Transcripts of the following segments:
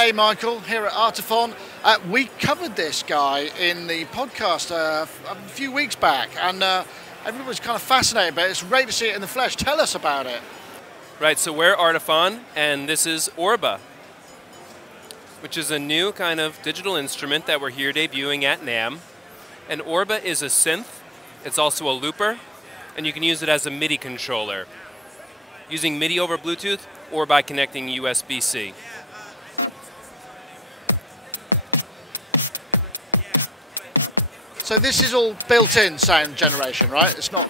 Hey Michael, here at Artiphon. We covered this guy in the podcast a few weeks back, and everyone was kind of fascinated by it. It's great to see it in the flesh. Tell us about it. Right, so we're Artiphon, and this is Orba, which is a new kind of digital instrument that we're here debuting at NAMM. And Orba is a synth. It's also a looper, and you can use it as a MIDI controller, using MIDI over Bluetooth or by connecting USB-C. So this is all built-in sound generation, right? It's not...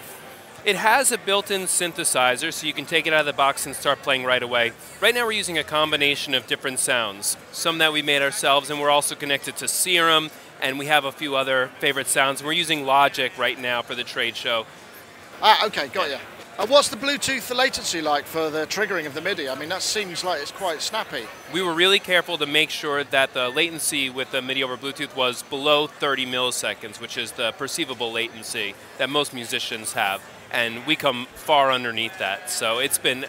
It has a built-in synthesizer, so you can take it out of the box and start playing right away. Right now we're using a combination of different sounds, some that we made ourselves, and we're also connected to Serum, and we have a few other favorite sounds. We're using Logic right now for the trade show. Ah, okay, got you. What's the Bluetooth latency like for the triggering of the MIDI? I mean, that seems like it's quite snappy. We were really careful to make sure that the latency with the MIDI over Bluetooth was below 30 milliseconds, which is the perceivable latency that most musicians have. And we come far underneath that, so it's been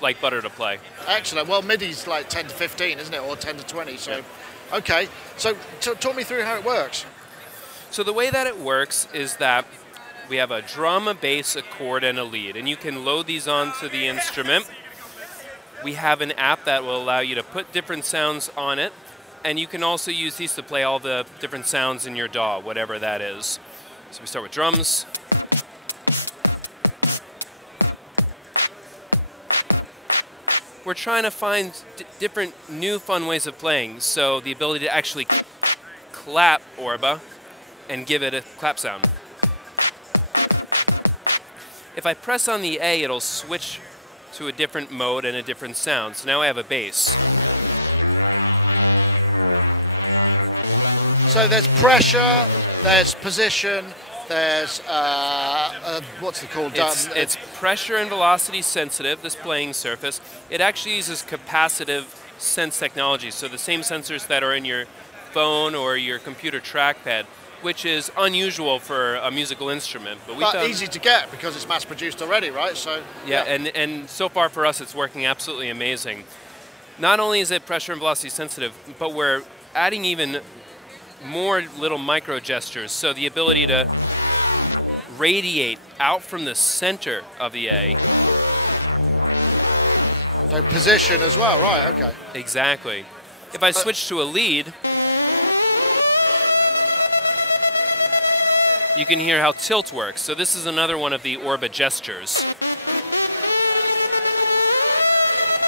like butter to play. Excellent. Well, MIDI's like 10 to 15, isn't it? Or 10 to 20, so... Yeah. Okay, so talk me through how it works. So the way that it works is that we have a drum, a bass, a chord, and a lead, and you can load these onto the instrument. We have an app that will allow you to put different sounds on it, and you can also use these to play all the different sounds in your DAW, whatever that is. So we start with drums. We're trying to find different new fun ways of playing, so the ability to actually clap Orba and give it a clap sound. If I press on the A, it'll switch to a different mode and a different sound. So now I have a bass. So there's pressure, there's position, there's, what's it called? It's pressure and velocity sensitive, this playing surface. It actually uses capacitive sense technology, so the same sensors that are in your phone or your computer trackpad, which is unusual for a musical instrument. But easy to get because it's mass-produced already, right? So yeah, and so far for us it's working absolutely amazing. Not only is it pressure and velocity sensitive, but we're adding even more little micro gestures, so the ability to radiate out from the center of the A. So position as well, right, okay. Exactly. If I switch to a lead, you can hear how tilt works. So this is another one of the Orba gestures.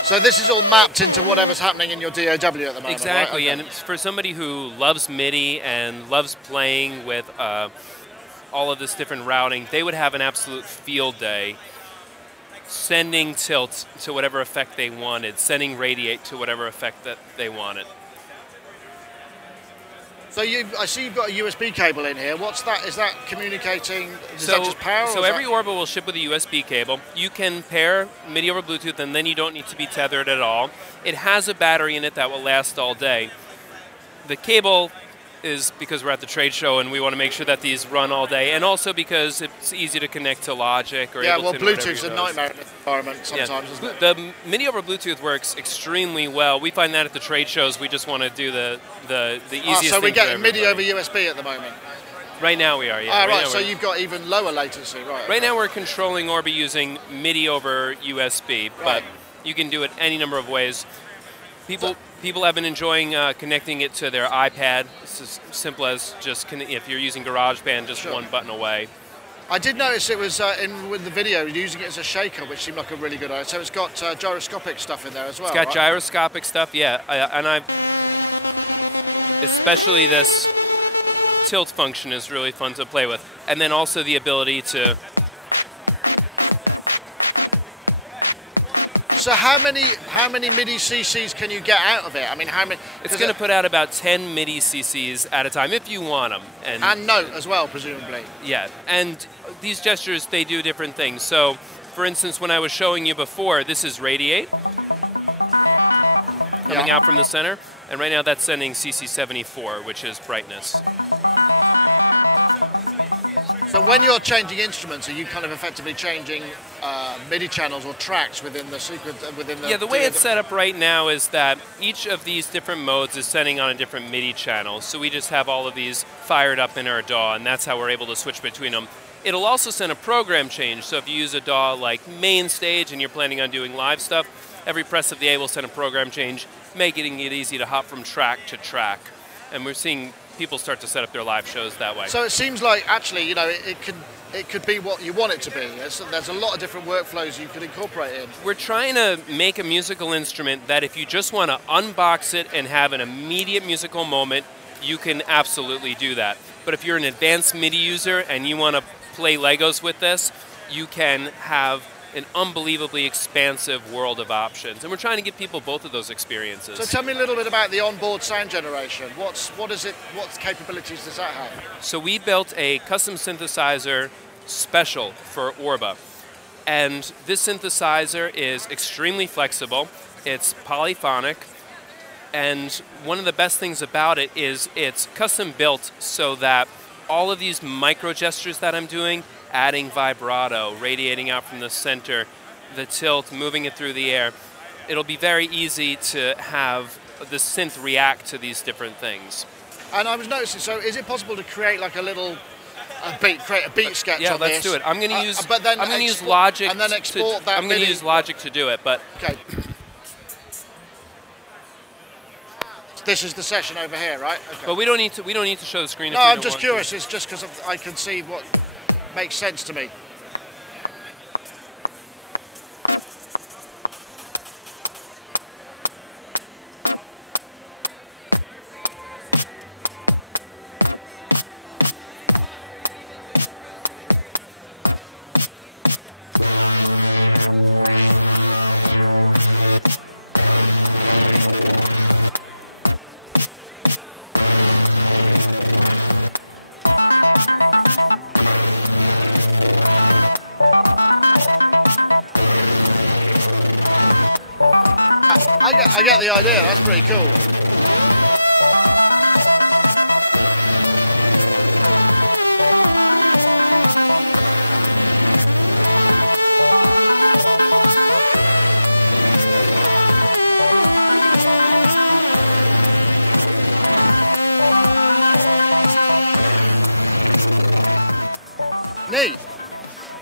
So this is all mapped into whatever's happening in your DAW at the moment, exactly, right? Okay. And for somebody who loves MIDI and loves playing with all of this different routing, they would have an absolute field day sending tilt to whatever effect they wanted, sending radiate to whatever effect that they wanted. So I see you've got a USB cable in here. What's that? Is that communicating? Is that just power? So every Orba will ship with a USB cable. You can pair MIDI over Bluetooth, and then you don't need to be tethered at all. It has a battery in it that will last all day. The cable is because we're at the trade show, and we want to make sure that these run all day, and also because it's easy to connect to Logic or yeah, well, Bluetooth's a nightmare in the environment sometimes. Yeah. The MIDI over Bluetooth works extremely well. We find that at the trade shows. We just want to do the easiest thing. So we're getting MIDI over USB at the moment. Right now we are, yeah. Ah, right. So you've got even lower latency, right? Right now we're controlling Orba using MIDI over USB, but you can do it any number of ways. People have been enjoying connecting it to their iPad. It's as simple as just, if you're using GarageBand, just one button away. I did notice it was with the video using it as a shaker, which seemed like a really good idea. So it's got gyroscopic stuff in there as well. It's got gyroscopic stuff, yeah. Especially this tilt function is really fun to play with, and then also the ability to. So how many MIDI CCs can you get out of it? I mean, how many? It's going to put out about 10 MIDI CCs at a time if you want them. And note as well, presumably. Yeah, and these gestures, they do different things. So, for instance, when I was showing you before, this is radiate coming out from the center, and right now that's sending CC74, which is brightness. So when you're changing instruments, are you kind of effectively changing MIDI channels or tracks within the sequence? Yeah, the way it's set up right now is that each of these different modes is sending on a different MIDI channel. So we just have all of these fired up in our DAW, and that's how we're able to switch between them. It'll also send a program change. So if you use a DAW like main stage and you're planning on doing live stuff, every press of the A will send a program change, making it easy to hop from track to track. And we're seeing people start to set up their live shows that way. So it seems like actually, you know, it could be what you want it to be. There's a lot of different workflows you could incorporate in. We're trying to make a musical instrument that if you just want to unbox it and have an immediate musical moment, you can absolutely do that. But if you're an advanced MIDI user and you want to play Legos with this, you can have an unbelievably expansive world of options. And we're trying to give people both of those experiences. So tell me a little bit about the onboard sound generation. What capabilities does that have? So we built a custom synthesizer special for Orba. And this synthesizer is extremely flexible. It's polyphonic. And one of the best things about it is it's custom built so that all of these micro gestures that I'm doing, adding vibrato, radiating out from the center, the tilt, moving it through the air, it'll be very easy to have the synth react to these different things. And I was noticing, so is it possible to create like create a beat sketch yeah, on let's this? do it. I'm going to use, use Logic. Logic. And then export that. I'm going to use Logic to do it, but. Okay. This is the session over here, right? Okay. But we don't need to show the screen. No, I'm just curious. It's just because I can see what makes sense to me. I get the idea. That's pretty cool. Neat.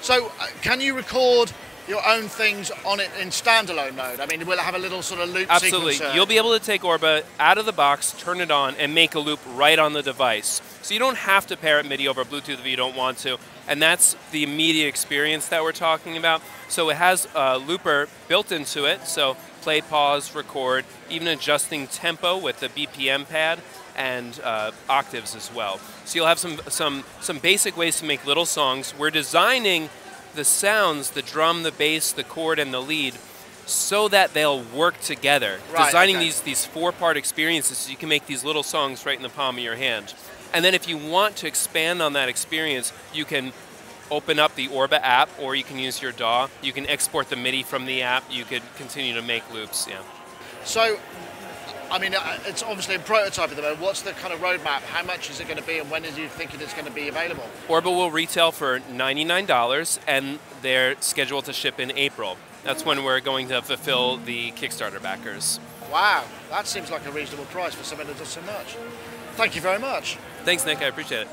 So, can you record your own things on it in standalone mode? I mean, will it have a little sort of loop Absolutely. sequencer? You'll be able to take Orba out of the box, turn it on, and make a loop right on the device. So you don't have to pair it MIDI over Bluetooth if you don't want to. And that's the immediate experience that we're talking about. So it has a looper built into it. So play, pause, record, even adjusting tempo with the BPM pad and octaves as well. So you'll have some basic ways to make little songs. We're designing the sounds, the drum, the bass, the chord, and the lead, so that they'll work together. Right, Designing okay. these four-part experiences so you can make these little songs right in the palm of your hand. And then if you want to expand on that experience, you can open up the Orba app, or you can use your DAW. You can export the MIDI from the app. You could continue to make loops, yeah. So, I mean, it's obviously in prototype at the moment. What's the kind of roadmap? How much is it going to be, and when is you thinking it's going to be available? Orba will retail for $99, and they're scheduled to ship in April. That's when we're going to fulfill the Kickstarter backers. Wow, that seems like a reasonable price for something that does so much. Thank you very much. Thanks, Nick. I appreciate it.